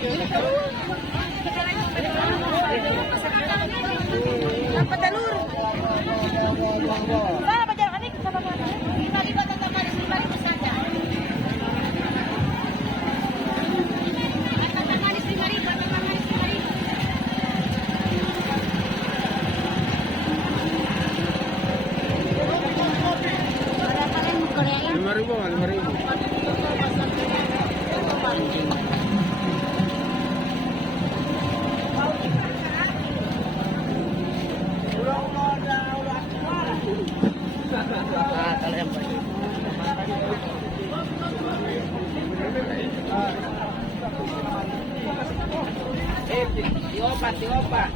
Dapat telur. Mana bajar adik sama mana? 5.000 tetap manis 5.000 saja. Tetap manis 5.000, tetap manis 5.000. Berapa kan Korea? 5.000. Nah, kalau yang diopat.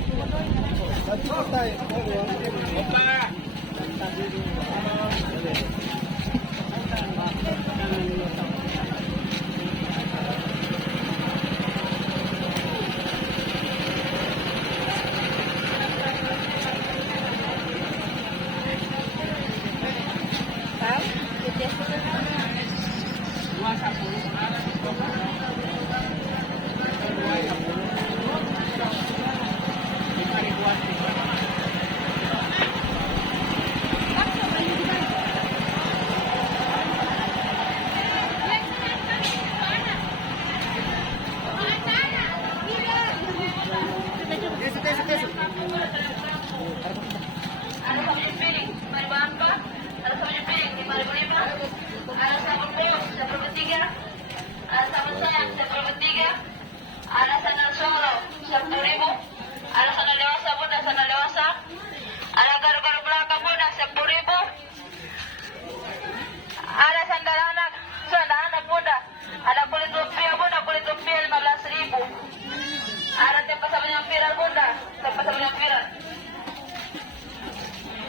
Ada sandal solo 10.000. Ada sandal dewasa bunda, sandal dewasa. Ada garu-garu belakang bunda 10.000. Ada sandal anak bunda. Ada kulit lumpia bunda, kulit lumpia 15.000. Ada tempat sabun yang viral bunda, tempat sabun yang viral.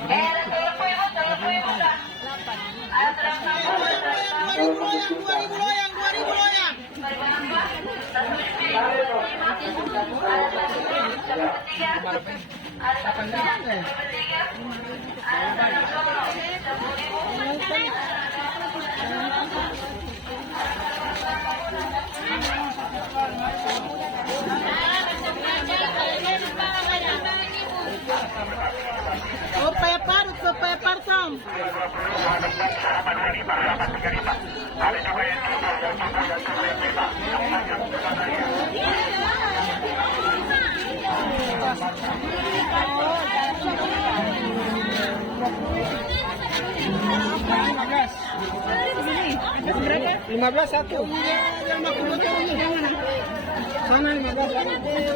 Ada telur puyuh bunda. Ada terang sambal. 2.000 loyang. Pepper Tom. Berapa? 15 satu. Sana 15.